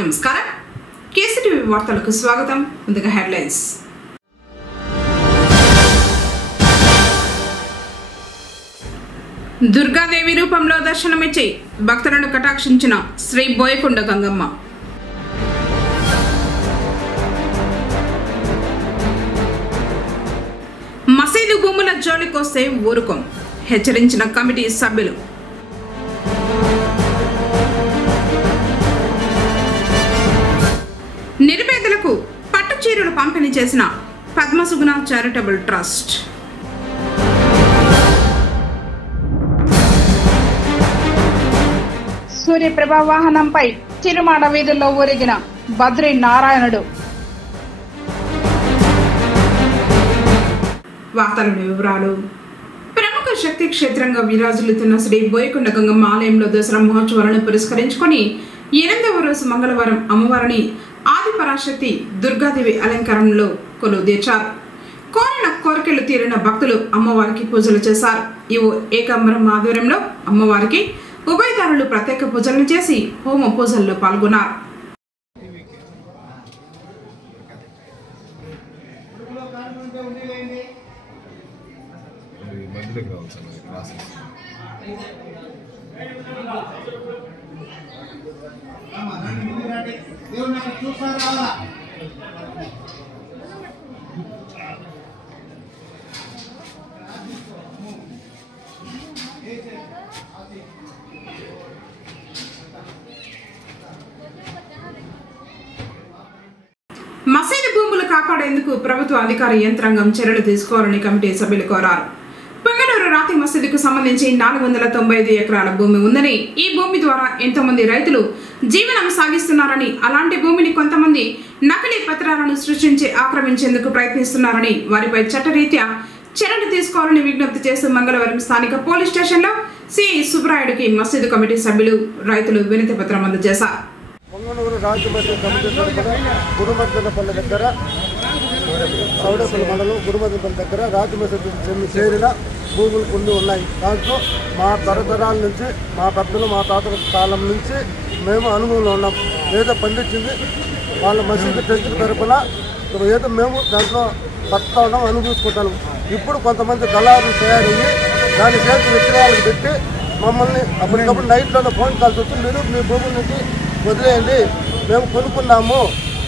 నమస్కారం. కేసీటీవీ వార్తలకు స్వాగతం. ముందుగా హెడ్లైన్స్. దుర్గాదేవి రూపంలో దర్శనమిచ్చి భక్తులను కటాక్షించిన శ్రీ బోయకొండ గంగమ్మ. మసీదు భూముల జోలికొస్తే ఊరుకోం, హెచ్చరించిన కమిటీ సభ్యులు. నిరుపేదలకు పట్టు చీరలు పంపిణీ చేసిన పద్మసుగుణ చారిటబుల్ ట్రస్ట్. సూర్యప్రభ వాహనంపై చిరుమాడ వీధుల్లో ఊరేగిన బద్రీ నారాయణుడు. వార్తల వివరాలు. ప్రముఖ శక్తి క్షేత్రంగా విరాజిల్లుతున్న శ్రీ బోయకొండ గంగమ్మ ఆలయంలో దసరా మహోత్సవాలను పురస్కరించుకొని 8వ రోజు మంగళవారం అమ్మవారిని ఆదిపరాశక్తి దుర్గాదేవి అలంకారంలో కొలువు తీర్చారు. కోరిన కోరికలు తీరిన భక్తులు అమ్మవారికి పూజలు చేశారు. ఈవో ఏకాంబరం ఆధ్వర్యంలో అమ్మవారికి ఉభయదారులు ప్రత్యేక పూజలను చేసి హోమ పూజల్లో పాల్గొన్నారు. మసీదు భూములు కాపాడేందుకు ప్రభుత్వ అధికార యంత్రాంగం చర్యలు తీసుకోవాలని కమిటీ సభ్యులు కోరారు. పొంగనూరు రాతి మసీదుకు సంబంధించి 495 ఎకరాల భూమి ఉందని, ఈ భూమి ద్వారా ఎంతో మంది రైతులు జీవనం సాగిస్తున్నారని, అలాంటి భూమిని కొంతమంది నకిలీ పత్రాలను సృష్టించి ఆక్రమించేందుకు ప్రయత్నిస్తున్నారని, వారిపై చట్టరీత్యా చర్యలు తీసుకోవాలని విజ్ఞప్తి చేస్తూ మంగళవారం స్థానిక పోలీస్ స్టేషన్లో సిఐ సుబ్రాయుడికి మసీదు కమిటీ సభ్యులు, రైతులు వినతి పత్రం అందజేశారు. పొంగనూరు రాతి మసీదు కమిటీ తరఫున గురుమద్దనపల్లి దగ్గర సౌడపల్లి మండలం గురుమద్దనపల్లి దగ్గర రాతి మసీదు చేరిన భూములు కొన్ని ఉన్నాయి. దాంట్లో మా తరతరాల నుంచి, మా పెద్దలు, మా తాతల కాలం నుంచి మేము అనుభవంలో ఉన్నాం. ఏదో పండించింది వాళ్ళ మసీదు ట్రస్ట్ తరఫున ఏదో మేము దాంట్లో బతుకుతా ఉన్నాం, అనుభవించుకుంటాము. ఇప్పుడు కొంతమంది దళారులు తయారయ్యి దాని చేతి విత్తనాలకు పెట్టి మమ్మల్ని అప్పటికప్పుడు నైట్లోనే ఫోన్ కాల్సి వచ్చి మీరు మీ భూముల నుంచి వదిలేయండి, మేము కొనుక్కున్నాము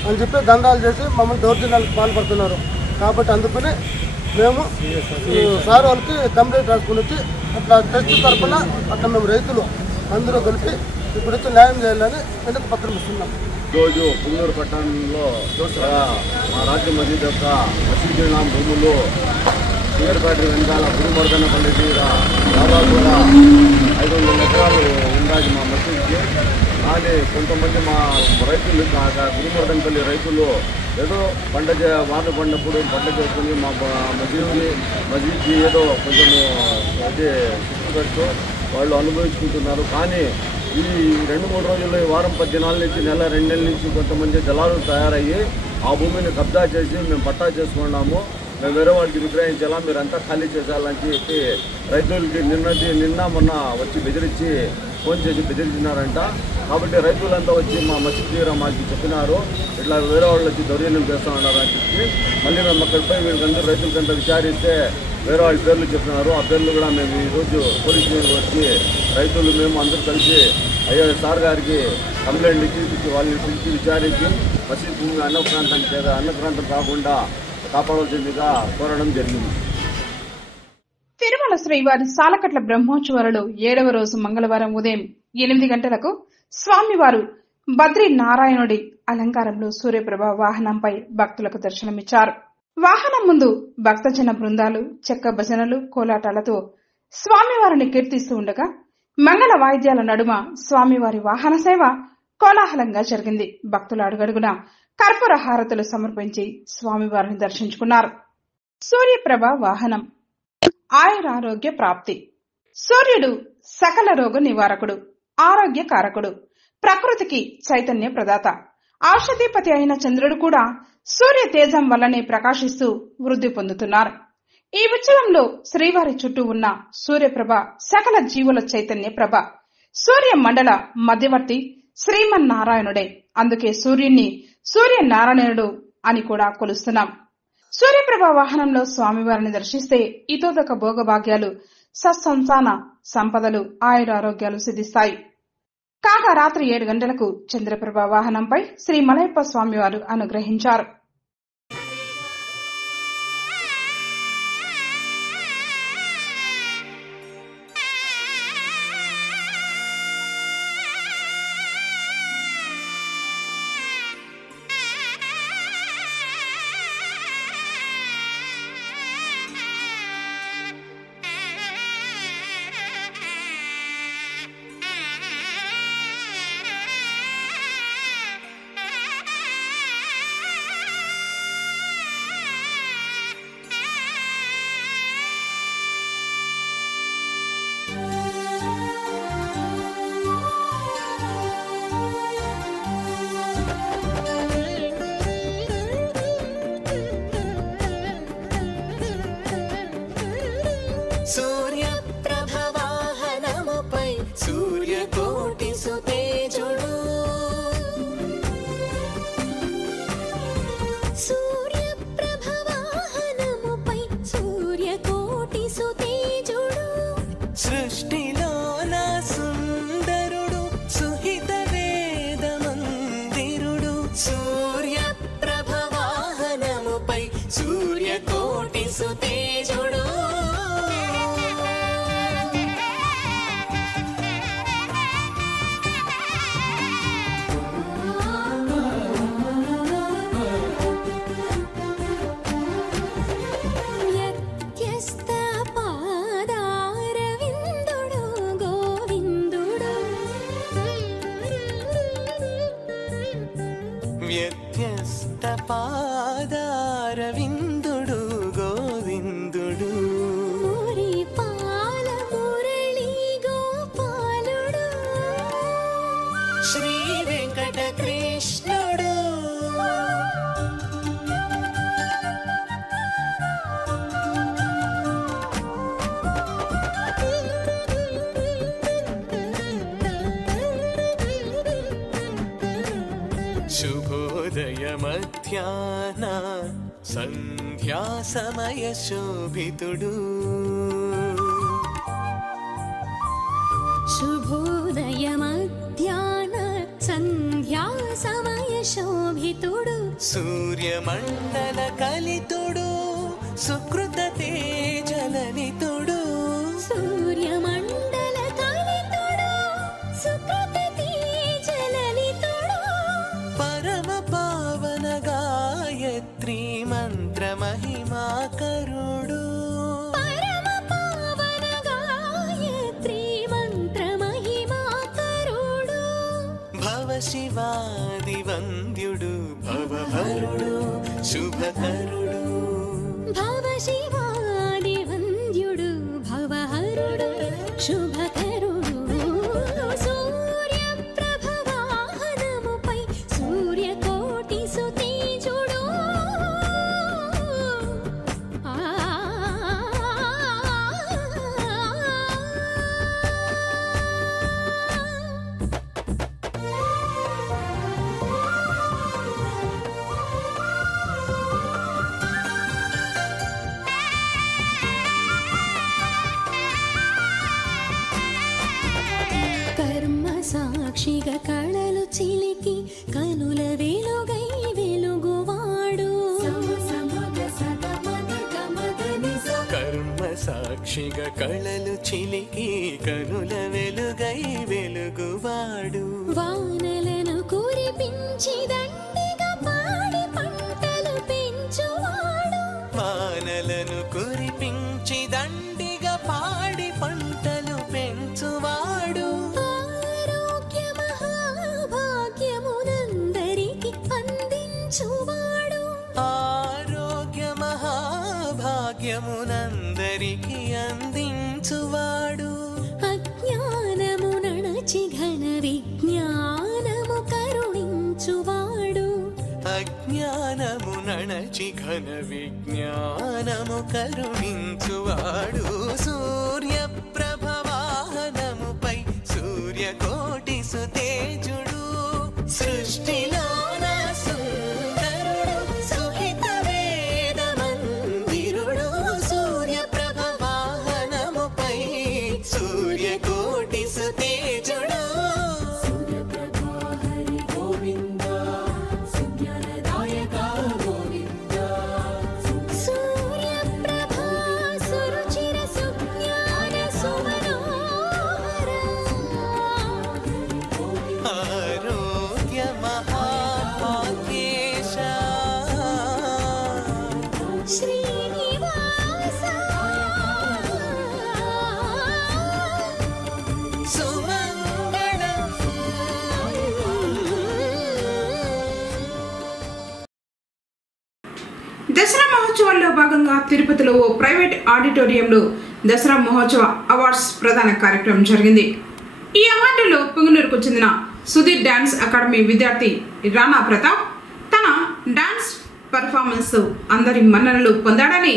అని చెప్పి దండాలు చేసి మమ్మల్ని దౌర్జన్యాలకు పాల్పడుతున్నారు. కాబట్టి అందుకని మేము సార్ వాళ్ళకి కంప్లైంట్ రాసుకుని వచ్చి అట్లా టెస్ట్ తరఫున అట్లా మేము రైతులు అందరూ కలిపి ఇప్పుడు వచ్చి న్యాయం చేయాలని వెనక పత్రం ఇస్తున్నాం. ఈరోజు పొంగనూరు పట్టణంలో మా రాజ్య మసీదు యొక్క మసీదు భూములు సూర్యపేట వెనకాల గురుమర్దనపల్లి దగ్గర దాదాపుగా 500 ఎకరాలు ఉండాలి మా మసీదుకి. కానీ కొంతమంది మా రైతులు గురుమర్దనపల్లి రైతులు ఏదో వాన పడినప్పుడు పంట చేసుకుని మా మసీద్కి ఏదో కొంచెము అదే పెడుతూ వాళ్ళు అనుభవించుకుంటున్నారు. కానీ ఈ 2-3 రోజుల్లో, ఈ వారం 10 దినాల నుంచి, నెల 2 నెలల నుంచి కొంతమంది దళారులు తయారయ్యి ఆ భూమిని కబ్జా చేసి మేము పట్టా చేసుకున్నాము, మేము వేరే వాళ్ళకి విక్రయించాలా, మీరంతా ఖాళీ చేసేయాలని చెప్పి రైతులకి నిన్న మొన్న వచ్చి బెదిరించి ఫోన్ చేసి బెదిరించినారంట. కాబట్టి రైతులంతా వచ్చి మా మసీదు దగ్గర మాకు చెప్పినారు, ఇట్లా వేరే వాళ్ళు వచ్చి దౌర్జన్యం చేస్తూ ఉన్నారు అని చెప్పి. మళ్ళీ మేము అక్కడిపై వీళ్ళకందరూ రైతులకంతా విచారిస్తే వేరే వాళ్ళ పేర్లు చెప్పినారు. ఆ పేర్లు కూడా మేము ఈరోజు పోలీస్ స్టేషన్కి వచ్చి రైతులు మేము అందరూ కలిసి అయ్యో సార్ గారికి కంప్లైంట్ ఇచ్చి వాళ్ళని పిలిచి విచారించి మసీదు భూమి అన్నప్రాంతం కాకుండా కాపాడాల్సిందిగా కోరడం జరిగింది. తిరుమల శ్రీవారి సాలకట్ల బ్రహ్మోత్సవాలలో 7వ రోజు మంగళవారం ఉదయం 8 గంటలకు స్వామివారు బద్రీ నారాయణుడి అలంకారంలో సూర్యప్రభ వాహనంపై భక్తులకు దర్శనమిచ్చారు. వాహనం ముందు భక్తజన బృందాలు చెక్క భజనలు, కోలాటాలతో స్వామివారిని కీర్తిస్తూ ఉండగా మంగళ వాయిద్యాల నడుమ స్వామివారి వాహన సేవ కోలాహలంగా జరిగింది. భక్తులు అడుగడుగున కర్పూర హారతులు సమర్పించి స్వామివారిని దర్శించుకున్నారు. సూర్యప్రభ వాహనం ఆయురారోగ్య ప్రాప్తి. సూర్యుడు సకల రోగ నివారకుడు, ఆరోగ్య కారకుడు, ప్రకృతికి చైతన్య ప్రదాత. ఔషధిపతి అయిన చంద్రుడు కూడా సూర్య తేజం వల్లనే ప్రకాశిస్తూ వృద్ధి పొందుతున్నారు. ఈ ఉత్సవంలో శ్రీవారి చుట్టూ ఉన్న సూర్యప్రభ సకల జీవుల చైతన్య ప్రభ, సూర్య మండల మధ్యవర్తి, శ్రీమన్నారాయణుడే. అందుకే సూర్యుణ్ణి సూర్యనారాయణుడు అని కూడా కొలుస్తున్నాం. సూర్యప్రభ వాహనంలో స్వామివారిని దర్శిస్తే ఇతోదక భోగభాగ్యాలు, సత్సంతాన సంపదలు, ఆయురారోగ్యాలు సిద్ధిస్తాయి. కాగా రాత్రి 7 గంటలకు చంద్రప్రభ వాహనంపై శ్రీ మలయప్ప స్వామివారు అనుగ్రహించారు. సూర్యప్రభవాహనముపై సూర్యకోటి సుతేజుడు, సూర్యప్రభవాహనముపై సూర్యకోటి సుతేజుడు, సృష్టిలోన సుందరుడు సుహిత వేద మందిరుడు, సూర్యప్రభవాహనముపై సూర్యకోటి సుతేజుడు. వ్యత్యస్త పాదారవిందుడు గోవిందుడు, పాల మురళీ గోపాలుడు, శ్రీ వెంకట కృష్ణుడు, శుభోదయ మధ్యాహ్న సంధ్యా సమయ శోభితుడు, శుభోదయ మధ్యాహ్న సంధ్యా సమయ శోభితుడు, సూర్యమండల కలితుడు సుకృత తేజలలితుడు, సూర్యమండల కలితుడు సుకృత తేజలలితుడు, పరమ పావన గాయత్రీ మంత్ర మహిమాకరుడు, పరమ పావన గాయత్రీ మంత్ర మహిమాకరుడు, భవ శివాది వంద్యుడు భవహరుడు శుభకరుడు, భవ శివాది వంద్యుడు భవహరుడు శుభకరుడు, సూర్యప్రభవాహనముపై సూర్యకోటి సుతేజుడు, కర్మ సాక్షిగా కళలు చిలికి కనుల వెలుగై వెలుగువాడు, కర్మ సాక్షిగా కళలు చిలికి కనుల వెలుగై వెలుగువాడు, వానలను కురిపించి దండిగా పాడి పంటలు పెంచువాడు, వానలను కురిపించి దండిగా పాడి పంటలు పెంచువాడు, ఆరోగ్య మహాభాగ్యమునందరికి అందించువాడు, ఆరోగ్య మహాభాగ్యమునందరికి అందించువాడు, అజ్ఞానము నణచి ఘన విజ్ఞానము కరుణించువాడు, అజ్ఞానము నణచి ఘన విజ్ఞానము కరుణించువాడు, సూర్యప్రభవాహనముపై సూర్యకోటి సుతేజుడు. మహోత్సవాల్లో భాగంగా తిరుపతిలో ఓ ప్రైవేట్ ఆడిటోరియంలో దసరా మహోత్సవ అవార్డ్స్ ప్రధాన కార్యక్రమం జరిగింది. ఈ అవార్డులో పుంగనూరుకు చెందిన సుధీర్ డాన్స్ అకాడమీ విద్యార్థి రాణా ప్రతాప్ తన డాన్స్ పర్ఫార్మెన్స్ అందరి మన్ననలు పొందాడని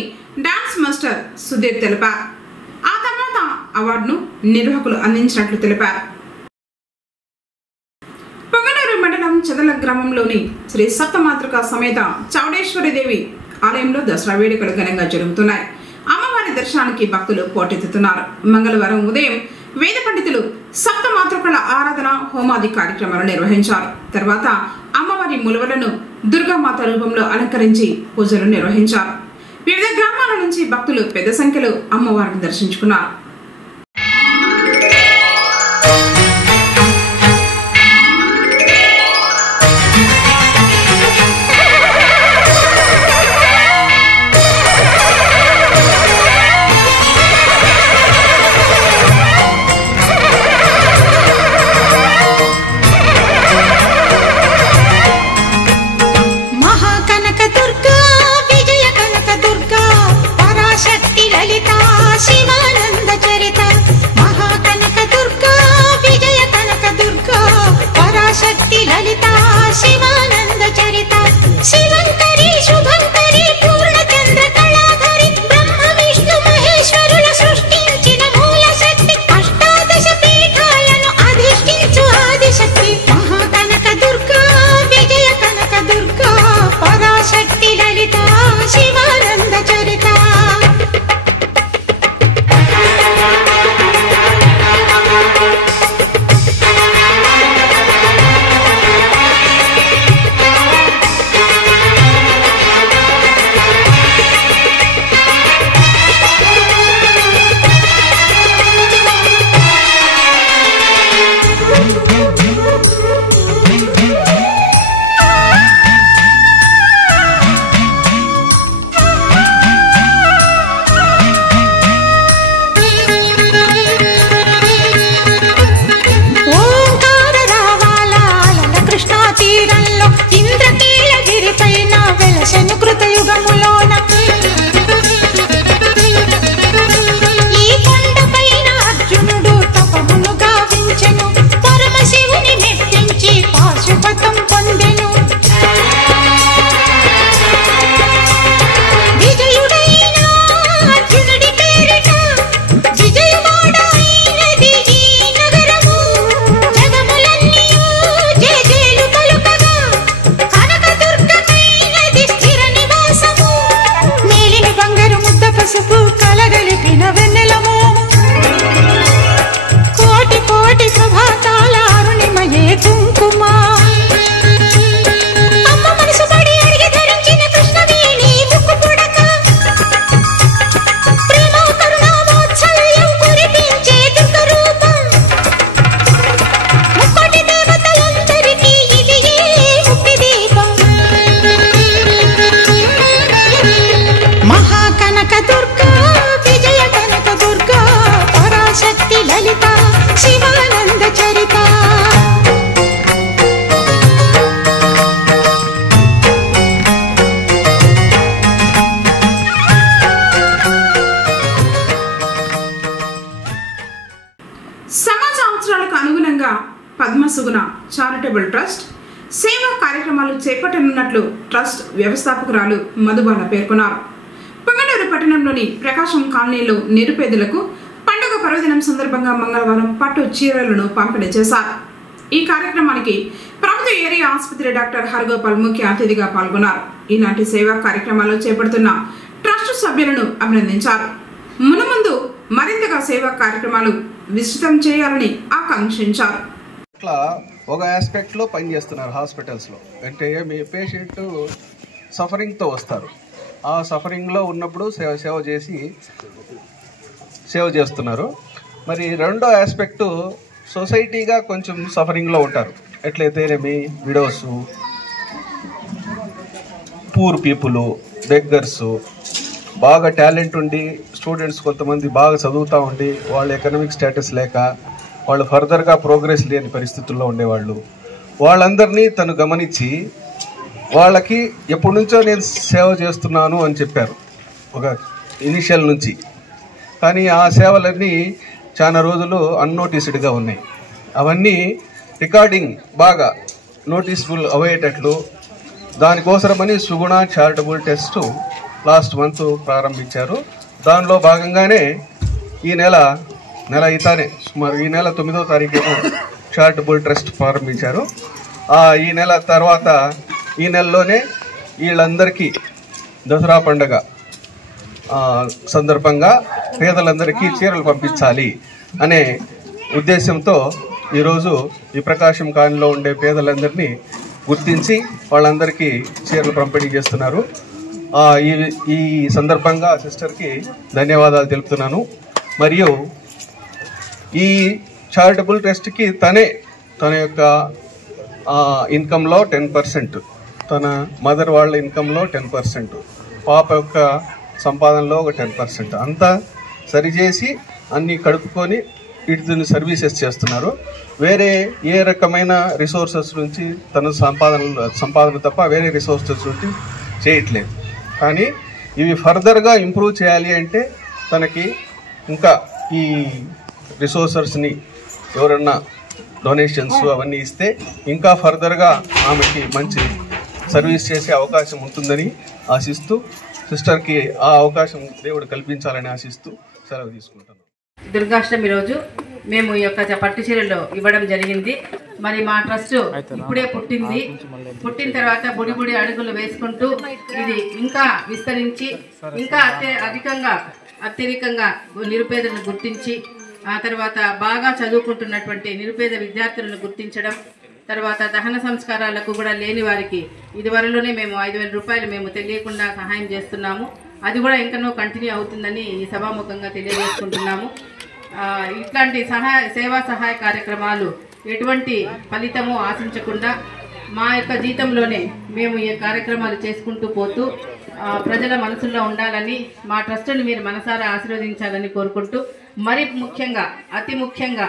డాన్స్ మాస్టర్ సుధీర్ తెలిపారు. ఆ తర్వాత అవార్డును నిర్వాహకులు అందించినట్లు తెలిపారు. పొంగనూరు మండలం చెదల గ్రామంలోని శ్రీ సప్తమాతృక సమేత చౌడేశ్వరిదేవి ఆలయంలో దసరా వేడుకలు ఘనంగా జరుగుతున్నాయి. అమ్మవారి దర్శనానికి భక్తులు పోటెత్తుతున్నారు. మంగళవారం ఉదయం వేద పండితులు సప్తమాతృకల ఆరాధన హోమాది కార్యక్రమాలు నిర్వహించారు. తర్వాత అమ్మవారి ములువలను దుర్గామాత రూపంలో అలంకరించి పూజలు నిర్వహించారు. వివిధ గ్రామాల నుంచి భక్తులు పెద్ద సంఖ్యలో అమ్మవారిని దర్శించుకున్నారు. పద్మసుగుణ చారిటబుల్ ట్రస్ట్ సేవా కార్యక్రమాలు చేపట్టనున్నట్లు ట్రస్ట్ వ్యవస్థాపకురాలు మధుబాల పేర్కొన్నారు. పొంగనూరు పట్టణంలోని ప్రకాశం కాలనీలో నిరుపేదలకు పండుగ పర్వదినం సందర్భంగా మంగళవారం పట్టు చీరలను పంపిణీ చేశారు. ఈ కార్యక్రమానికి ప్రభుత్వ ఏరియా ఆసుపత్రి డాక్టర్ హరగోపాల్ ముఖ్య అతిథిగా పాల్గొన్నారు. ఇలాంటి సేవా కార్యక్రమాలు చేపడుతున్న ట్రస్ట్ సభ్యులను అభినందించారు. మునుముందు మరింతగా సేవా కార్యక్రమాలు విస్తృతం చేయాలని ఆకాంక్షించారు. ఇట్లా ఒక ఆస్పెక్ట్లో పనిచేస్తున్నారు హాస్పిటల్స్లో. అంటే మీ పేషెంట్ సఫరింగ్తో వస్తారు, ఆ సఫరింగ్లో ఉన్నప్పుడు సేవ చేస్తున్నారు. మరి రెండో ఆస్పెక్టు సొసైటీగా కొంచెం సఫరింగ్లో ఉంటారు. ఎట్లయితే మీ విడోస్, పూర్ పీపుల్, బెగ్గర్సు, బాగా టాలెంట్ ఉండి స్టూడెంట్స్ కొంతమంది బాగా చదువుతూ ఉండి వాళ్ళ ఎకనామిక్ స్టేటస్ లేక వాళ్ళు ఫర్దర్గా ప్రోగ్రెస్ లేని పరిస్థితుల్లో ఉండేవాళ్ళు, వాళ్ళందరినీ తను గమనించి వాళ్ళకి ఎప్పటి నుంచో నేను సేవ చేస్తున్నాను అని చెప్పారు ఒక ఇనిషియల్ నుంచి. కానీ ఆ సేవలన్నీ చాలా రోజులు అన్నోటీస్డ్గా ఉన్నాయి. అవన్నీ రికార్డింగ్ బాగా నోటీసబుల్ అయ్యేటట్లు దానికోసమని సుగుణ చారిటబుల్ టెస్ట్ లాస్ట్ మంత్ ప్రారంభించారు. దానిలో భాగంగానే ఈ నెల సుమారు ఈ నెల 9వ తారీఖున చారిటబుల్ ట్రస్ట్ ప్రారంభించారు. ఈ నెల తర్వాత ఈ నెలలోనే వీళ్ళందరికీ దసరా పండుగ సందర్భంగా పేదలందరికీ చీరలు పంపించాలి అనే ఉద్దేశంతో ఈరోజు ఈ ప్రకాశం కాలనీలో ఉండే పేదలందరినీ గుర్తించి వాళ్ళందరికీ చీరలు పంపిణీ చేస్తున్నారు. ఈ సందర్భంగా సిస్టర్కి ధన్యవాదాలు తెలుపుతున్నాను. మరియు ఈ చారిటబుల్ ట్రస్ట్కి తన యొక్క ఇన్కంలో 10%, తన మదర్ వాళ్ళ ఇన్కంలో 10%, పాప యొక్క సంపాదనలో ఒక 10% అంతా సరిచేసి అన్నీ కడుపుకొని వీటిని సర్వీసెస్ చేస్తున్నారు. వేరే ఏ రకమైన రిసోర్సెస్ నుంచి తన సంపాదన తప్ప వేరే రిసోర్సెస్ నుంచి చేయట్లేదు. కానీ ఇవి ఫర్దర్గా ఇంప్రూవ్ చేయాలి అంటే తనకి ఇంకా ఈ రిసోర్సెస్ని ఎవరన్నా డొనేషన్స్ అవన్నీ ఇస్తే ఇంకా ఫర్దర్గా ఆమెకి మంచి సర్వీస్ చేసే అవకాశం ఉంటుందని ఆశిస్తూ సిస్టర్కి ఆ అవకాశం దేవుడు కల్పించాలని ఆశిస్తూ సెలవు తీసుకుంటాను. దుర్గాష్టమి రోజు మేము ఈ యొక్క పట్టు చీరలు ఇవ్వడం జరిగింది. మరి మా ట్రస్ట్ ఇప్పుడే పుట్టిన తర్వాత బుడి అడుగులు వేసుకుంటూ ఇది ఇంకా విస్తరించి ఇంకా అత్యధికంగా నిరుపేదలను గుర్తించి ఆ తర్వాత బాగా చదువుకుంటున్నటువంటి నిరుపేద విద్యార్థులను గుర్తించడం, తర్వాత దహన సంస్కారాలకు కూడా లేని వారికి ఇదివరలోనే మేము 5,000 రూపాయలు మేము తెలియకుండా సహాయం చేస్తున్నాము. అది కూడా ఇంకనూ కంటిన్యూ అవుతుందని ఈ సభాముఖంగా తెలియజేసుకుంటున్నాము. ఇట్లాంటి సేవా సహాయ కార్యక్రమాలు ఎటువంటి ఫలితము ఆశించకుండా మా యొక్క జీతంలోనే మేము ఈ కార్యక్రమాలు చేసుకుంటూ పోతూ ప్రజల మనసుల్లో ఉండాలని మా ట్రస్ట్ని మీరు మనసారా ఆశీర్వదించాలని కోరుకుంటూ, మరి ముఖ్యంగా అతి ముఖ్యంగా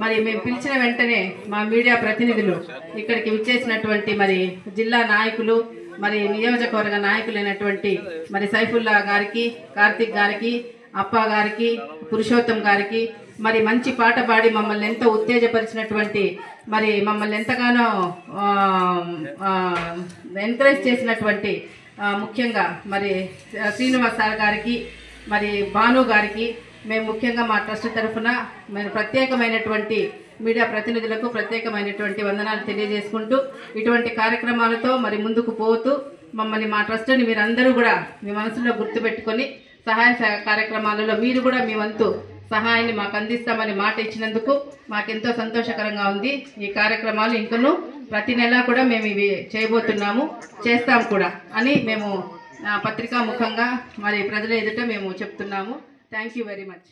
మరి మేము పిలిచిన వెంటనే మా మీడియా ప్రతినిధులు ఇక్కడికి విచ్చేసినటువంటి మరి జిల్లా నాయకులు, మరి నియోజకవర్గ నాయకులైనటువంటి మరి సైఫుల్లా గారికి, కార్తిక్ గారికి, అప్ప గారికి, పురుషోత్తం గారికి, మరి మంచి పాట పాడి మమ్మల్ని ఎంతో ఉత్తేజపరిచినటువంటి మరి మమ్మల్ని ఎంతగానో ఎంకరేజ్ చేసినటువంటి ముఖ్యంగా మరి శ్రీనివాస్ సార్ గారికి, మరి భాను గారికి మేము ముఖ్యంగా మా ట్రస్ట్ తరఫున మేము ప్రత్యేకమైనటువంటి మీడియా ప్రతినిధులకు ప్రత్యేకమైనటువంటి వందనాలు తెలియజేసుకుంటూ ఇటువంటి కార్యక్రమాలతో మరి ముందుకు పోతూ మమ్మల్ని మా ట్రస్ట్ని మీరందరూ కూడా మీ మనసులో గుర్తుపెట్టుకొని సహాయ కార్యక్రమాలలో మీరు కూడా మీ వంతు సహాయాన్ని మాకు అందిస్తామని మాట ఇచ్చినందుకు మాకెంతో సంతోషకరంగా ఉంది. ఈ కార్యక్రమాలు ఇంకనూ ప్రతి నెల కూడా మేము ఇవి చేయబోతున్నాము, చేస్తాం కూడా అని మేము పత్రికా ముఖంగా మరి ప్రజల ఎదుట మేము చెప్తున్నాము. Thank you very much.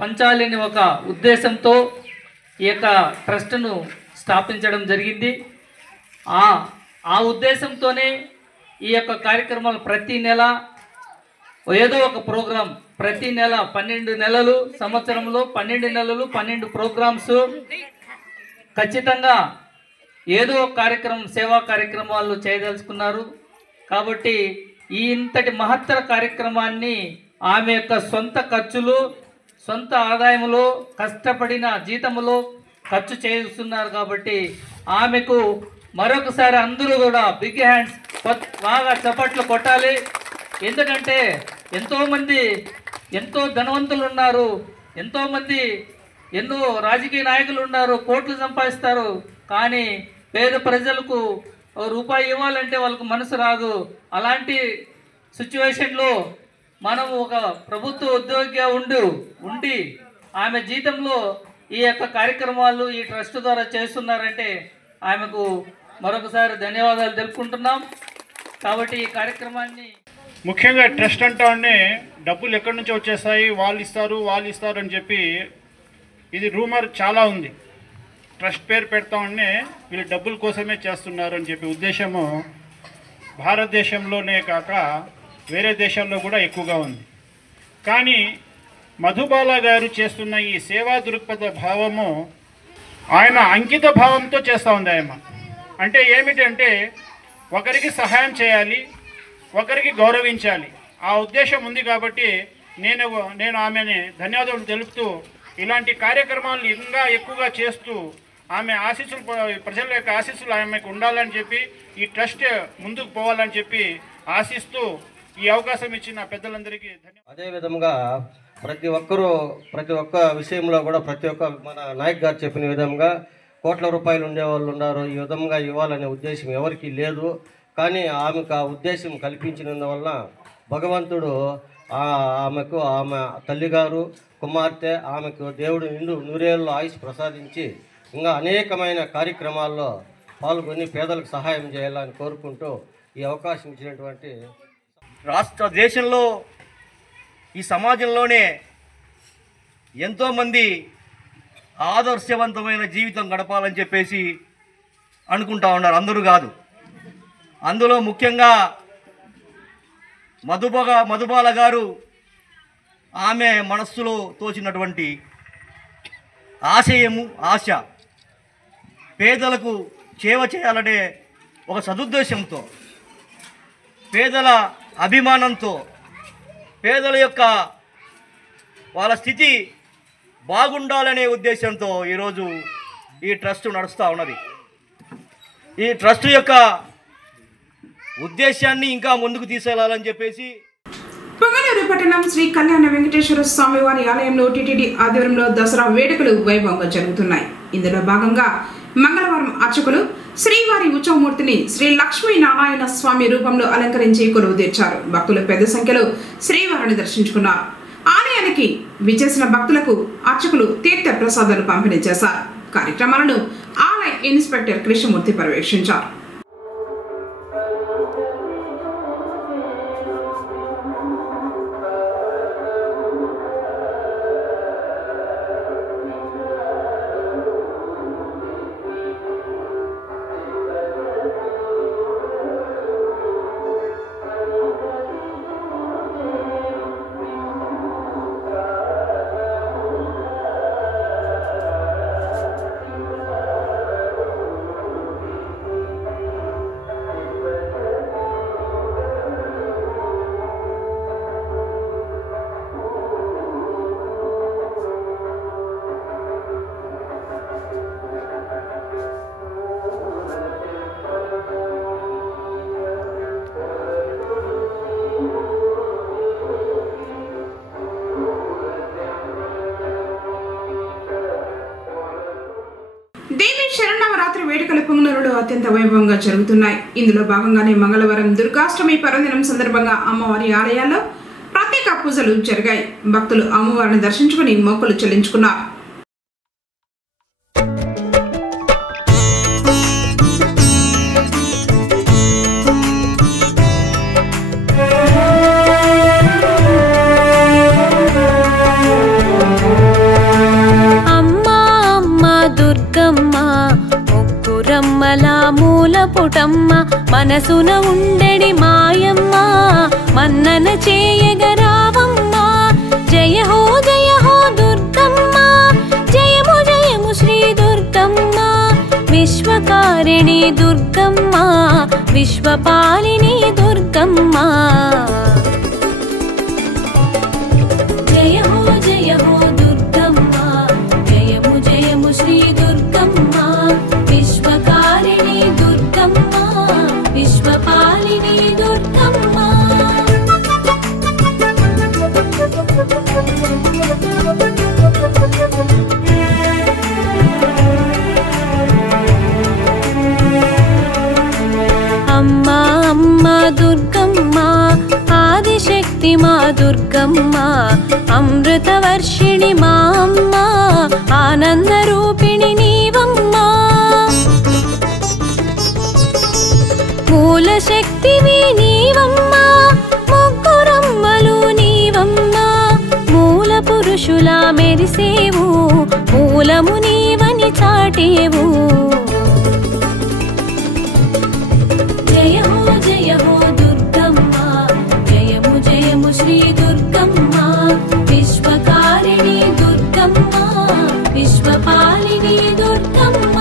పంచాలని ఒక ఉద్దేశంతో ఈ యొక్క ట్రస్ట్ను స్థాపించడం జరిగింది. ఆ ఉద్దేశంతోనే ఈ యొక్క కార్యక్రమాలు ప్రతి నెల ఏదో ఒక ప్రోగ్రాం, ప్రతి నెల 12 నెలలు, సంవత్సరంలో 12 నెలలు 12 ప్రోగ్రామ్స్ ఖచ్చితంగా ఏదో ఒక కార్యక్రమం, సేవా కార్యక్రమాలు చేయదలుచుకున్నారు. కాబట్టి ఈ ఇంతటి మహత్తర కార్యక్రమాన్ని ఆమె యొక్క సొంత ఖర్చులు, సొంత ఆదాయంలో, కష్టపడిన జీతములో ఖర్చు చేస్తున్నారు. కాబట్టి ఆమెకు మరొకసారి అందరూ కూడా బిగ్ హ్యాండ్స్ బాగా చప్పట్లు కొట్టాలి. ఎందుకంటే ఎంతోమంది ఎంతో ధనవంతులు ఉన్నారు, ఎంతోమంది ఎన్నో రాజకీయ నాయకులు ఉన్నారు, కోట్లు సంపాదిస్తారు. కానీ పేద ప్రజలకు రూపాయి ఇవ్వాలంటే వాళ్ళకు మనసు రాదు. అలాంటి సిచ్యువేషన్లో మనం ఒక ప్రభుత్వ ఉద్యోగిగా ఉండి ఆమె జీతంలో ఈ యొక్క కార్యక్రమాలు ఈ ట్రస్ట్ ద్వారా చేస్తున్నారంటే ఆమెకు మరొకసారి ధన్యవాదాలు తెలుపుకుంటున్నాం. కాబట్టి ఈ కార్యక్రమాన్ని ముఖ్యంగా ట్రస్ట్ అంటానే డబ్బులు ఎక్కడి నుంచి వచ్చేస్తాయి, వాళ్ళు ఇస్తారు అని చెప్పి ఇది రూమర్ చాలా ఉంది. ట్రస్ట్ పేరు పెడతామని వీళ్ళు డబ్బుల కోసమే చేస్తున్నారు అని చెప్పి ఉద్దేశము భారతదేశంలోనే కాక వేరే దేశాల్లో కూడా ఎక్కువగా ఉంది. కానీ మధుబాల గారు చేస్తున్న ఈ సేవా దృక్పథ భావము ఆయన అంకిత భావంతో చేస్తూ ఉంది. ఆయన అంటే ఏమిటంటే ఒకరికి సహాయం చేయాలి, ఒకరికి గౌరవించాలి. ఆ ఉద్దేశం ఉంది కాబట్టి నేను ఆమెని ధన్యవాదాలు తెలుపుతూ ఇలాంటి కార్యక్రమాలను ఇంకా ఎక్కువగా చేస్తూ ఆమె ఆశీస్సులు, ప్రజల యొక్క ఆశీస్సులు ఆమెకు ఉండాలని చెప్పి, ఈ ట్రస్ట్ ముందుకు పోవాలని చెప్పి ఆశిస్తూ ఈ అవకాశం ఇచ్చిన పెద్దలందరికీ ధన్యవాదాలు. అదేవిధంగా ప్రతి ఒక్క విషయంలో కూడా ప్రతి ఒక్క మన నాయక్ గారు చెప్పిన విధంగా కోట్ల రూపాయలు ఉండేవాళ్ళు ఉన్నారు. ఈ విధంగా ఇవ్వాలనే ఉద్దేశం ఎవరికీ లేదు. కానీ ఆమెకు ఆ ఉద్దేశం కల్పించినందువల్ల భగవంతుడు ఆమెకు, ఆమె తల్లిగారు, కుమార్తె, ఆమెకు దేవుడు నిండు నూరేళ్ళు ఆయుష్ ప్రసాదించి ఇంకా అనేకమైన కార్యక్రమాల్లో పాల్గొని పేదలకు సహాయం చేయాలని కోరుకుంటూ ఈ అవకాశం ఇచ్చినటువంటి దేశంలో ఈ సమాజంలోనే ఎంతోమంది ఆదర్శవంతమైన జీవితం గడపాలని చెప్పేసి అనుకుంటా ఉన్నారు. అందరూ కాదు. అందులో ముఖ్యంగా మధుబాల గారు ఆమె మనస్సులో తోచినటువంటి ఆశ పేదలకు సేవ చేయాలనే ఒక సదుద్దేశంతో, పేదల అభిమానంతో, పేదల యొక్క వాళ్ళ స్థితి బాగుండాలనే ఉద్దేశంతో ఈరోజు ఈ ట్రస్ట్ నడుస్తూ ఉన్నది. ఈ ట్రస్ట్ యొక్క ఉద్దేశాన్ని ఇంకా ముందుకు తీసుకెళ్లాలని చెప్పేసి పొంగనూరు పట్టణం శ్రీ కళ్యాణ వెంకటేశ్వర స్వామి వారి ఆలయంలో టీటీడీ ఆధ్వర్యంలో దసరా వేడుకలు వైభవంగా జరుగుతున్నాయి. ఇందులో భాగంగా మంగళవారం అర్చకులు శ్రీవారి ఉత్సవమూర్తిని శ్రీ లక్ష్మీనారాయణ స్వామి రూపంలో అలంకరించి కొలువు తీర్చారు. భక్తులు పెద్ద సంఖ్యలో శ్రీవారిని దర్శించుకున్నారు. ఆలయానికి విచ్చేసిన భక్తులకు అర్చకులు తీర్థ ప్రసాదాలు పంపిణీ చేశారు. కార్యక్రమాలను ఆలయ ఇన్స్పెక్టర్ కృష్ణమూర్తి పర్యవేక్షించారు. శరన్నవరాత్రి వేడుకలు పొంగనూరులో అత్యంత వైభవంగా జరుగుతున్నాయి. ఇందులో భాగంగానే మంగళవారం దుర్గాష్టమి పర్వదినం సందర్భంగా అమ్మవారి ఆలయాల్లో ప్రత్యేక పూజలు జరిగాయి. భక్తులు అమ్మవారిని దర్శించుకుని మొక్కులు చెల్లించుకున్నారు. పుటమ్మ మనసున ఉండెడి మాయమ్మ మన్నన చేయగరావమ్మ జయ హో దుర్గమ్మ జయము జయము శ్రీ దుర్గమ్మ విశ్వకారిణి దుర్గమ్మ విశ్వపాలిని దుర్గమ్మ జయ హో దుర్గమ్మ జయము జయము శ్రీ దుర్గమ్మ విశ్వకారిణి దుర్గమ్మ విశ్వపాలిని దుర్గమ్మ అమ్మా అమ్మా దుర్గమ్మ ఆదిశక్తి మా దుర్గమ్మ అమృతవర్షిణి మా అమ్మ ఆనంద రూపిణి నీవమ్మ మూల శక్తివి నీవమ్మ ముగ్గురమ్మలు నీవమ్మ మూల పురుషులా మెరిసేవు మూలము నీవని చాటేవు జయ హో దుర్గమ్మ జయము జయము శ్రీ దుర్గమ్మ విశ్వకారిణి దుర్గమ్మ విశ్వపాలిని దుర్గమ్మ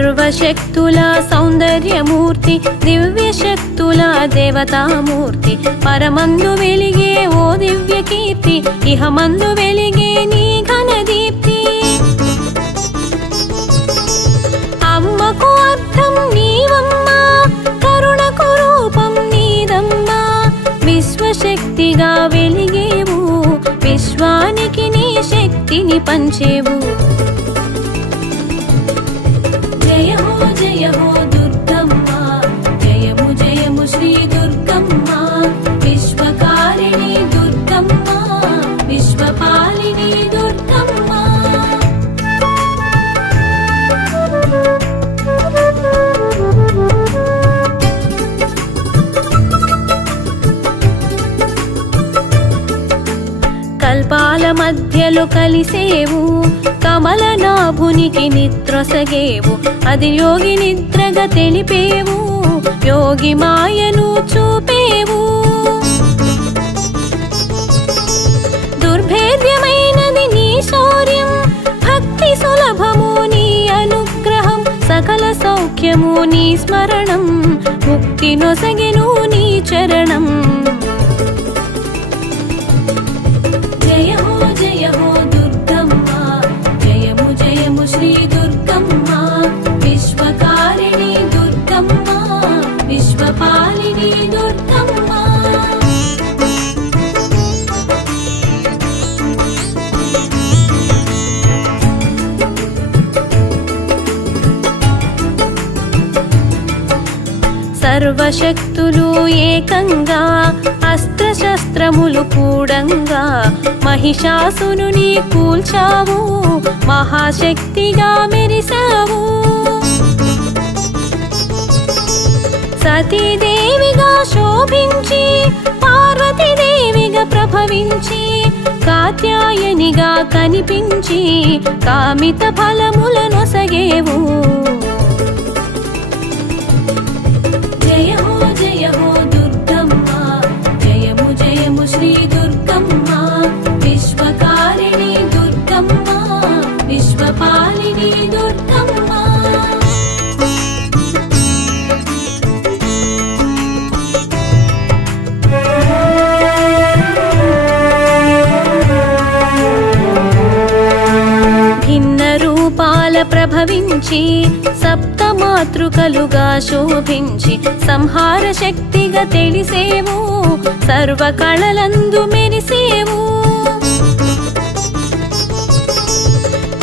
సర్వశక్తుల సౌందర్యమూర్తి దివ్యశక్తుల దేవతామూర్తి పరమందు వెలిగే ఓ దివ్య కీర్తి ఇహమందు వెలిగే నీ ఘన దీప్తి అమ్మకు అర్థం నీవమ్మా కరుణకు రూపం నీదమ్మా విశ్వశక్తిగా వెలిగేవు విశ్వానికి నీ శక్తిని పంచేవు జయ హో దుర్గమ్మ జయము జయము శ్రీ దుర్గమ్మ విశ్వకారిణి దుర్గమ్మ విశ్వపాలిని దుర్గమ్మ కల్పాల మధ్యలో కలిసేవు కమలనాభునికి నిద్రొసగేవు అది యోగి నిద్రగా తెలిపేవు యోగి మాయను చూపేవు దుర్భేద్యమైనది నీ శౌర్యం భక్తి సులభము నీ అనుగ్రహం సకల సౌఖ్యము నీ స్మరణం ముక్తి నొసగెను నీ చరణం జయ హో దుర్గమ్మ జయము జయము శ్రీ దుర్గమ్మ విశ్వకారిణి దుర్గమ్మ విశ్వపాలిని దుర్గమ్మ సర్వశక్తులు ఏకంగా అస్త్రశస్త్రములు కూడంగా మహిషాసురుని కూల్చావు మహాశక్తిగా మెరిసావు సతీదేవిగా శోభించి పార్వతీదేవిగా ప్రభవించి కాత్యాయనిగా కనిపించి కామిత ఫలములనొసగేవు జయ హో దుర్గమ్మ జయము జయము శ్రీ దుర్గమ్మ విశ్వకారిణి దుర్గమ్మ విశ్వపాలిని దుర్గమ్మ భిన్న రూపాల ప్రభవించి సప్తమాతృకలుగా శోభించి సంహార శక్తిగా తెలిసేవు సర్వ కళలందు మెరిసేవు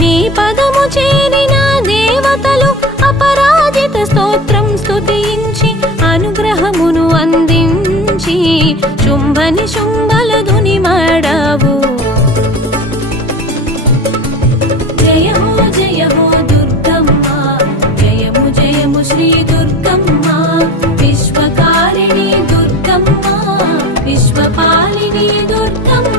నీ పదము చేరిన దేవతలు అపరాజిత స్తోత్రం స్తుతించి అనుగ్రహమును అందించి శుంభని శుంభల ధుని మాడావు జయ హో దుర్గమ్మ జయము జయము శ్రీ దుర్గమ్మ విశ్వకారిణి దుర్గమ్మ విశ్వపాలిని దుర్గమ్మ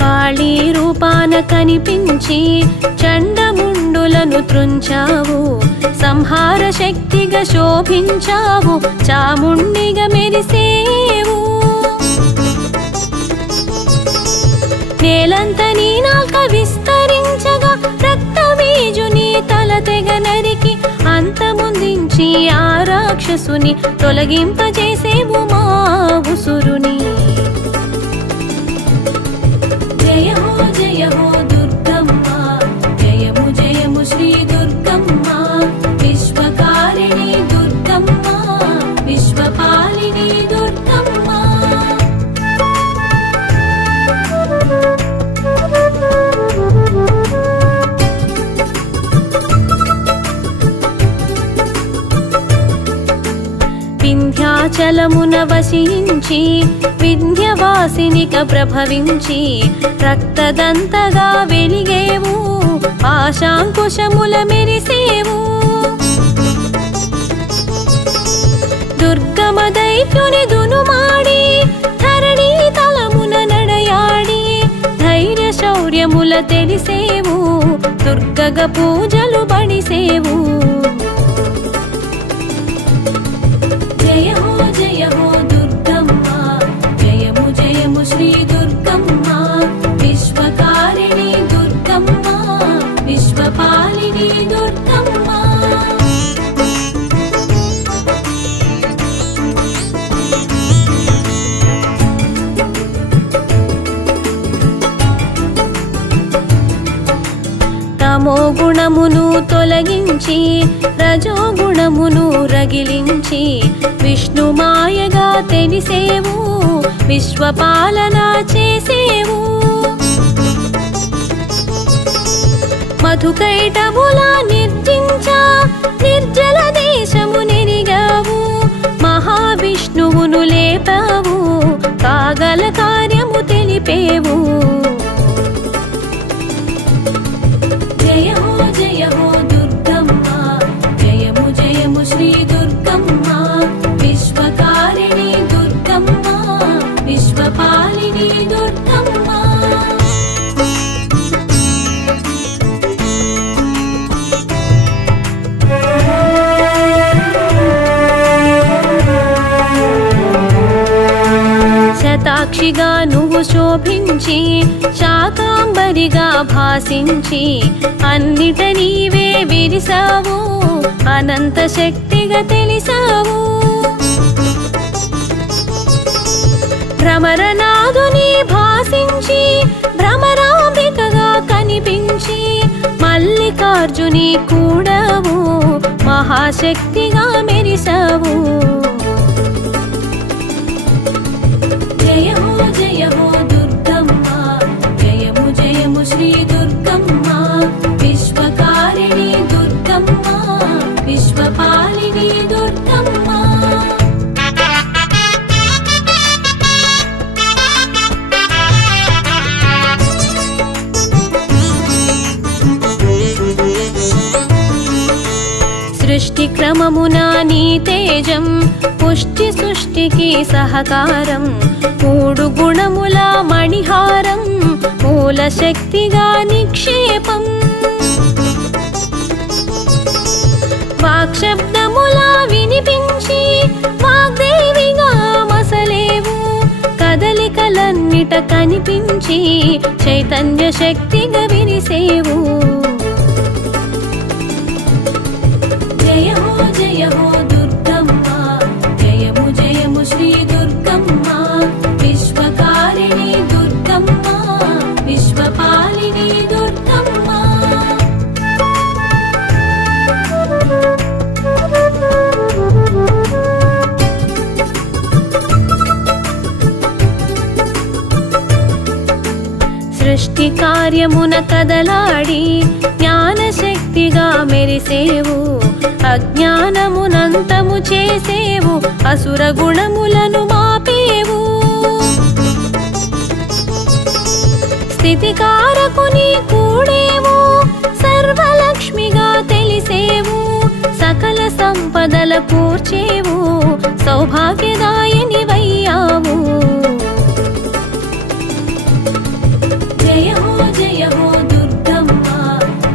కాళీ రూపాన కనిపించి చండముండులను త్రుంచావు సంహార శక్తిగా శోభించావు చాముండిగా మెరిసేవు నేలంత నీ నాల్క విస్తరించగా రక్తబీజుని తల తెగ నరికి అంతముందించి ఆ రాక్షసుని తొలగింపజేసేవు మా ఉసురుని జయ హో దుర్గమ్మ జయము జయము శ్రీ దుర్గమ్మ విశ్వకారిణి దుర్గమ్మ విశ్వపాలిని దుర్గమ్మ వింధ్యాచలమున వసించి వింధ్యవాసినిక ప్రభవించి రక్తదంతగా వెలిగేవు ఆశాంకుశముల మెరిసేవు దుర్గమ దైత్యుని దునుమాడి ధరణి తలమున నడయాడి ధైర్య శౌర్యముల తెలిసేవు దుర్గగ పూజలు బడిసేవు తమో గుణమును తొలగించి రజోగుణమును రగిలించి విష్ణు మాయగా తెలిసేవు విశ్వపాలన చేసేవు మధుకైటముల నిర్జించా నిర్జల దేశము నెరిగావు మహావిష్ణువును లేపావు కాగల కార్యము తెలిపేవు జయ హో దుర్గమ్మ జయము జయము శ్రీ దుర్గమ్మ విశ్వకారిణి దుర్గమ్మ విశ్వపాలిని దుర్గమ్మ శతాక్షిగా నువ్వు శోభించి శాకాంబరిగా భాసించి అన్నిట నీవే విరిసావు అనంత శక్తిగా తెలిసావు భ్రమరనాదుని భాసించి భ్రమరాంబికగా కనిపించి మల్లికార్జుని కూడావు మహాశక్తిగా మెరిసావు జయ హో దుర్గమ్మ జయము జయము శ్రీ దుర్గమ్మ విశ్వకారిణి దుర్గమ్మ విశ్వపాలిని దుర్గమ్మ సృష్టి క్రమమున నీ తేజం పుష్టి సృష్టికి సహకారం మూడు గుణముల మణిహారం మూల శక్తిగా నిక్షేపం వాక్శబ్దముల వినిపించి వాగ్దేవిగా మసలేవు కదలికలన్నిట కనిపించి చైతన్య శక్తిగా విరిసేవు జయ హో దుర్గమ్మ జయము జయము శ్రీ దుర్గమ్మ విశ్వకారిణి దుర్గమ్మ విశ్వపాలిని దుర్గమ్మ సృష్టి కార్యమున కదలాడి జ్ఞానశక్తిగా మెరిసేవు అజ్ఞానమునంతము చేసేవు అసుర గుణములను మాపేవు స్థితికారకుని కూడేవు సర్వలక్ష్మిగా తెలిసేవు సకల సంపదల కూర్చేవు సౌభాగ్యదాయిని వయ్యావు జయ హో దుర్గమ్మ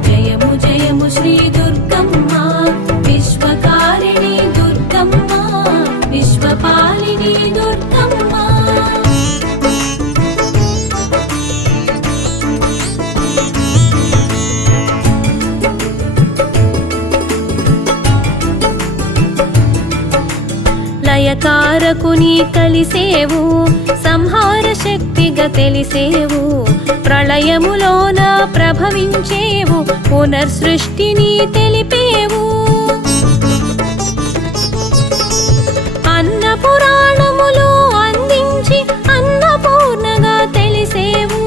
జయము జయము శ్రీ దుర్గమ్మ విశ్వకారిణి దుర్గమ్మ విశ్వపాలిని దుర్గమ్మ లయకారకుని కలిసేవు సంహార శక్తిగా తెలిసేవు ప్రళయములోన ప్రభవించేవు పునర్సృష్టిని తెలిపేవు అన్న పురాణములు అందించి అన్నపూర్ణగా తెలిసేవు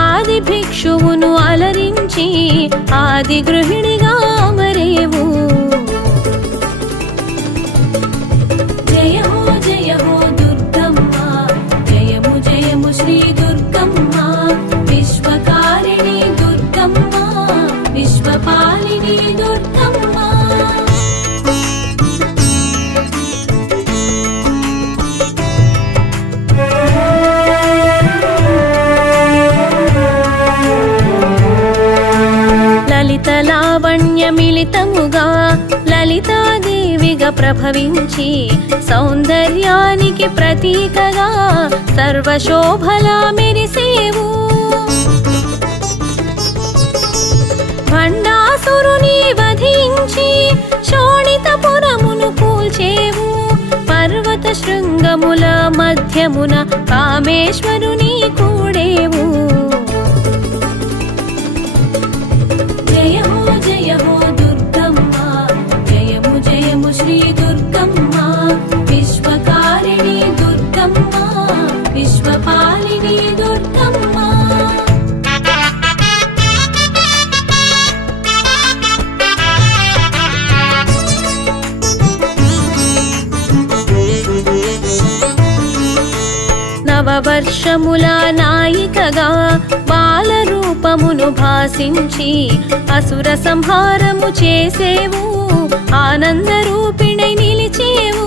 ఆది భిక్షువును అలరించి ఆది గృహిణిగా అమరేవు జయ హో దుర్గమ్మ జయము జయము శ్రీ దుర్గమ్మ విశ్వకారిణి దుర్గమ్మ విశ్వపాలిని దుర్గమ్మ లలిత లావణ్య మిళితముగా లలితాదేవిగా ప్రభవించి సౌందర్యానికి ప్రతీకగా సర్వశోభలా మెరిసేవు భండాసురుని వధించి శోణితపురమును కూల్చేవు పర్వత శృంగముల మధ్యమున కామేశ్వరుని కూడేవు జయ నవవర్షముల నాయికగా బాలరూపమును భాసించి అసుర సంహారము చేసేవు, ఆనందరూపిణై నిలిచేవు.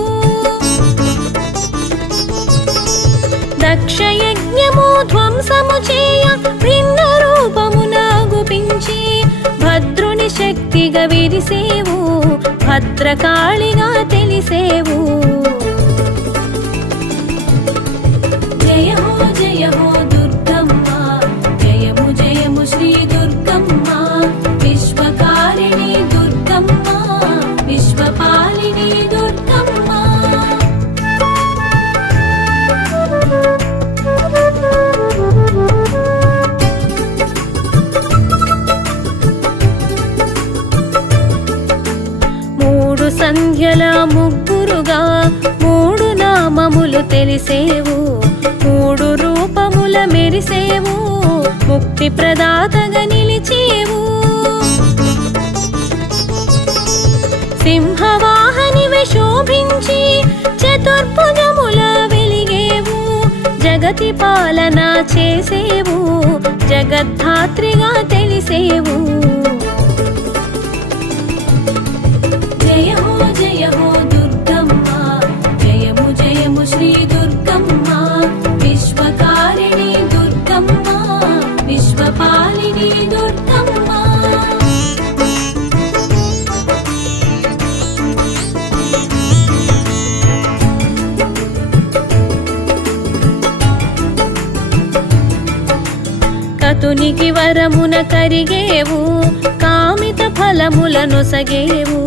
దక్షయజ్ఞము ధ్వంసము చేయ భిన్న రూపమున గుపించి భద్రుని శక్తిగా విరిసేవు, భద్రకాళిగా తెలిసేవు. జయ హో దుర్గమ్మ, జయము జయము శ్రీ దుర్గమ్మ, విశ్వకారిణి దుర్గమ్మ, విశ్వపాలిని దుర్గమ్మ. మూడు సంధ్యల ముగ్గురుగా మూడు నామములు తెలిసేవు, మూడు రూపముల మెరిసేవు, ముక్తి ప్రదాతగా నిలిచేవు. సింహవాహనివే శోభించి చతుర్భుజముల వెలిగేవు, జగతి పాలన చేసేవు, జగద్ధాత్రిగా తెలిసేవు. జయ హో దుర్గమ్మ, జయము జయము శ్రీ దుర్గమ్మ, విశ్వకారిణి దుర్గమ్మ, విశ్వపాలిని దుర్గమ్మ. కతునికి వరమున కరిగేవు, కామిత ఫలములను సగేవు,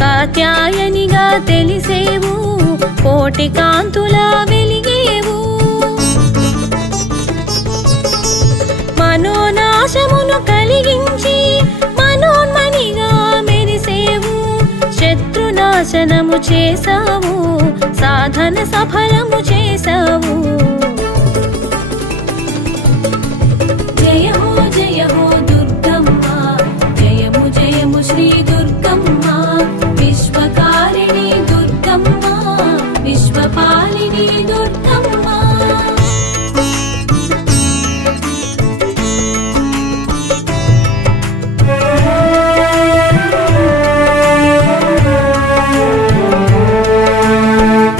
కాత్యాయనిగా తెలిసేవు, కోటి కాంతులా వెలిగేవు. మనోనాశమును కలిగించి మనోన్మణిగా మెరిసేవు, శత్రునాశనము చేసావు, సాధన సఫలము చేసావు. జయ హో దుర్గమ్మ, జయము జయము శ్రీ దుర్గమ్మ, విశ్వకారిణి దుర్గమ్మ, విశ్వపాలిని దుర్గమ్మ.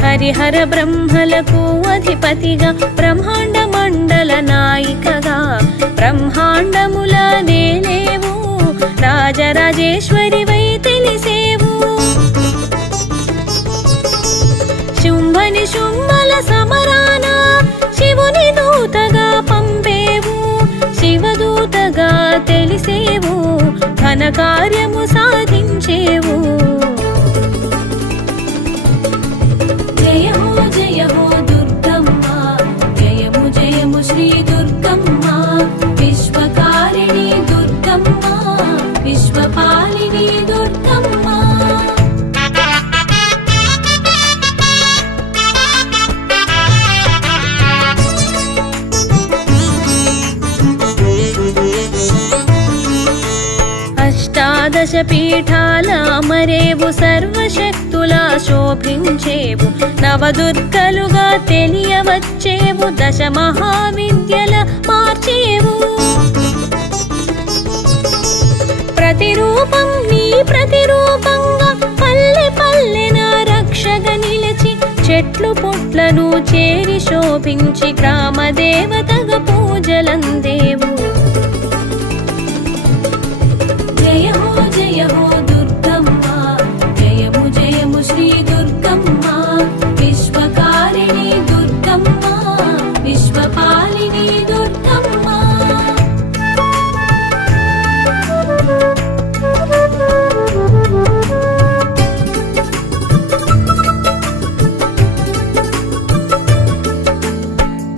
హరిహర బ్రహ్మలకు అధిపతిగా బ్రహ్మాండ మండల నాయికగా బ్రహ్మాండముల నేలేవు, రాజరాజేశ్వరివై తెలిసేవు. శుంభని శుంభల సమరాన శివుని దూతగా పంపేవు, శివదూతగా తెలిసేవు, ఘన కార్యము సాధించేవు. జయ హో దుర్గమ్మ, జయము జయము శ్రీ దుర్గమ్మ, విశ్వకారిణి దుర్గమ్మ, విశ్వపాలిని దుర్గమ్మ. అష్టాదశ పీఠాల అమరేవు, సర్వశక్తులా శోభించేవు, నవదుర్గలుగా తెలియవచ్చేవు, దశ మహావిద్యల మార్చేవు. ప్రతిరూపం నీ ప్రతిరూపంగా పల్లె పల్లెన రక్షగా నిలిచి, చెట్లు పుట్లను చేరి శోభించి గ్రామ దేవతగా పూజలందేవు. జయ హో దుర్గమ్మ, జయము జయము శ్రీ దుర్గమ్మ, విశ్వకారిణి దుర్గమ్మ, విశ్వపాలిని దుర్గమ్మ.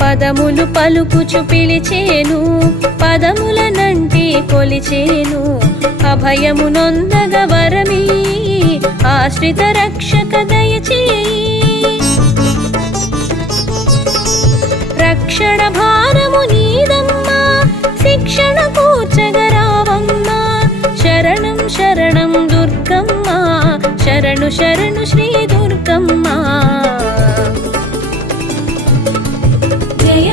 పదములు పలుకుచు పిలిచేను, పదముల నంటి కొలిచేను, అభయము నొందగ వరమీ, ఆశ్రిత రక్షక దయచేయి. రక్షణ భారము నీదమ్మా, శిక్షణ కూర్చగరావమ్మా, శరణం శరణం దుర్గమ్మ, శరణు శరణు శ్రీ దుర్గమ్మ. జయ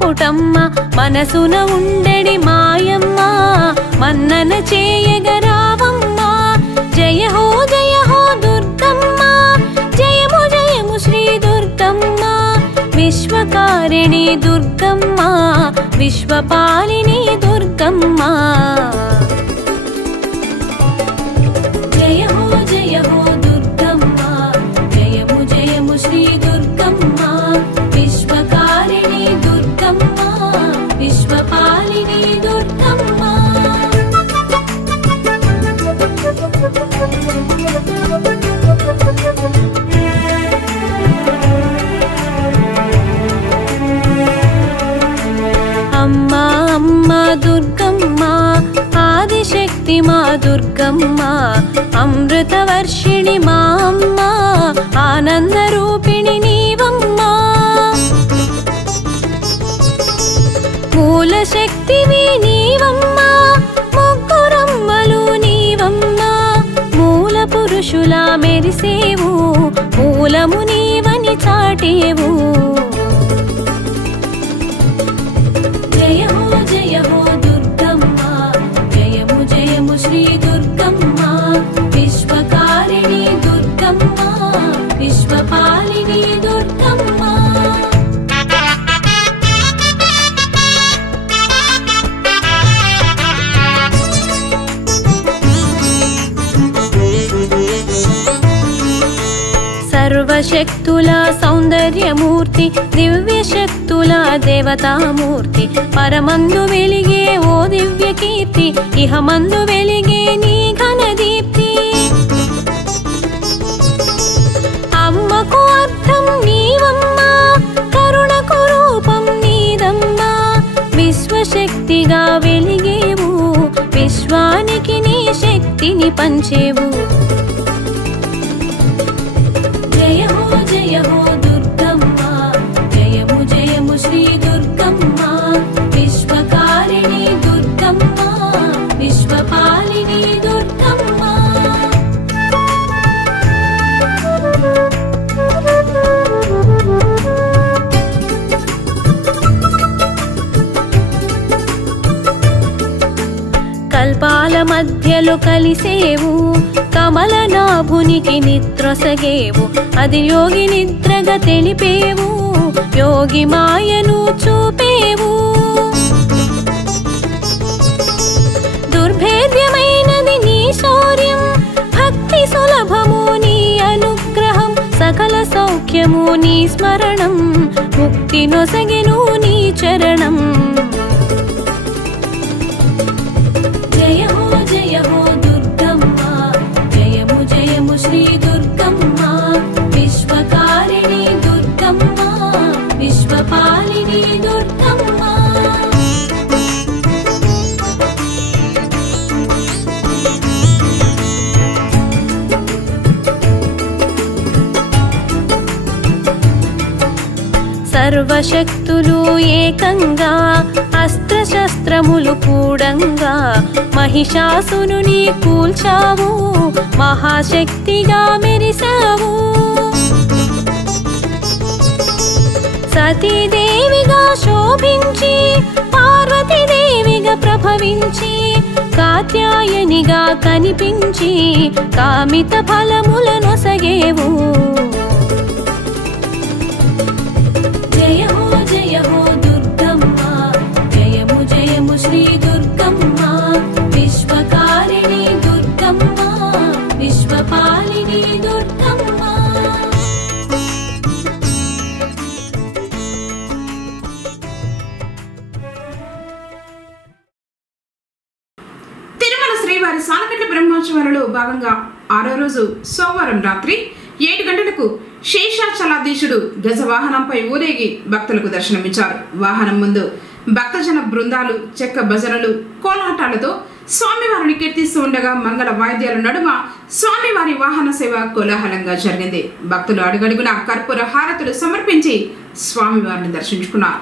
పుటమ్మ మనసున ఉండెడి మాయమ్మ మన్నన చేయగరావమ్మ జయ హో దుర్గమ్మ జయము జయము శ్రీ దుర్గమ్మ విశ్వకారిణి దుర్గమ్మ విశ్వపాలిని దుర్గమ్మ జయ హో దుర్గమ్మ జయము జయము శ్రీ దుర్గమ్మ విశ్వకారిణి దుర్గమ్మ విశ్వపాలిని దుర్గమ్మ అమ్మా అమ్మా దుర్గమ్మ ఆదిశక్తి మా దుర్గమ్మ అమృతవర్షిణి మా అమ్మ ఆనంద రూపిణి నీవమ్మ మూల శక్తివి నీవమ్మ ముగ్గురమ్మలు నీవమ్మ మూల పురుషుల మెరిసేవు మూలము నీవని చాటేవు జయ హో దుర్గమ్మ జయము జయము శ్రీ దుర్గమ్మ విశ్వకారిణి దుర్గమ్మ విశ్వపాలిని దుర్గమ్మ సర్వశక్తుల సౌందర్యమూర్తి దివ్యశక్తుల దేవతామూర్తి పరమందు వెలిగే ఓ దివ్య కీర్తి ఇహమందు వెలిగే నీ ఘన దీప్తి అమ్మకు అర్థం నీవమ్మ కరుణకు రూపం నీదమ్మ విశ్వశక్తిగా వెలిగేవు విశ్వానికి నీ శక్తిని పంచేవు జయ హో దుర్గమ్మ జయము జయము శ్రీ దుర్గమ్మ విశ్వకారిణి దుర్గమ్మ విశ్వపాలిని దుర్గమ్మ కల్పాల మధ్యలో కలిసేవు కమలనాభునికి నిద్రొసగేవు అది యోగి నిద్రగా తెలిపేవు యోగి మాయను చూపేవు దుర్భేద్యమైనది నీ శౌర్యం భక్తి సులభము నీ అనుగ్రహం సకల సౌఖ్యము నీ స్మరణం ముక్తి నొసగెను నీ చరణం జయ హో దుర్గమ్మ జయము జయము శ్రీ దుర్గమ్మ విశ్వకారిణి దుర్గమ్మ విశ్వపాలిని దుర్గమ్మ సర్వశక్తులు ఏకంగా అస్త్రశస్త్రములు కూడంగా మహిషాసురుని కూల్చావు మహాశక్తిగా మెరిసావు సతీదేవిగా శోభించి పార్వతీదేవిగా ప్రభవించి కాత్యాయనిగా కనిపించి కామిత ఫలములనొసగేవు జయ హో దుర్గమ్మ జయము జయము శ్రీ దుర్గమ్మ విశ్వకారిణి దుర్గమ్మ విశ్వపాలిని దుర్గమ్మ తిరుమల శ్రీవారి సాలకట్ల బ్రహ్మోత్సవాలలో భాగంగా 6వ రోజు సోమవారం రాత్రి 7 గంటలకు శేషాచలాధీశుడు గజవాహనంపై ఊరేగి భక్తులకు దర్శనమిచ్చారు. వాహనం ముందు భక్తజన బృందాలు చెక్క భజనలు కోలాటాలతో స్వామివారిని కీర్తిస్తూ ఉండగా మంగళ వాయిద్యాల నడుమ స్వామివారి వాహన సేవ కోలాహలంగా జరిగింది. భక్తులు అడుగడుగున కర్పూర హారతులు సమర్పించి స్వామివారిని దర్శించుకున్నారు.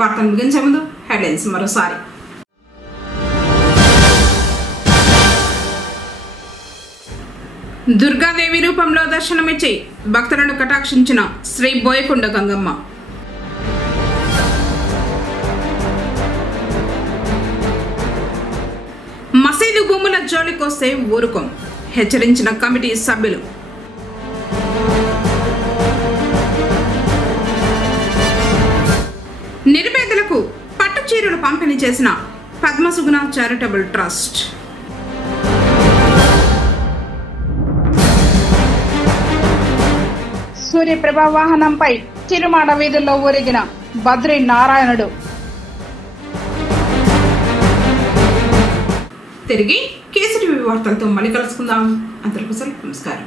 వార్తలు ముగించే ముందు హెడ్లైన్స్ మరోసారి. దుర్గాదేవి రూపంలో దర్శనమిచ్చి భక్తులను కటాక్షించిన శ్రీ బోయకొండ గంగమ్మ. మసీదు భూముల జోలికొస్తే ఊరుకోం, హెచ్చరించిన కమిటీ సభ్యులు. నిరుపేదలకు పట్టు చీరలు పంపిణీ చేసిన పద్మసుగుణ చారిటబుల్ ట్రస్ట్. సూర్యప్రభ వాహనంపై తిరుమాడ వీధుల్లో ఊరేగిన బద్రీ నారాయణుడు. తిరిగి కేసీటీవీ వార్తలతో మళ్ళీ కలుసుకుందాం. అందరికీ నమస్కారం.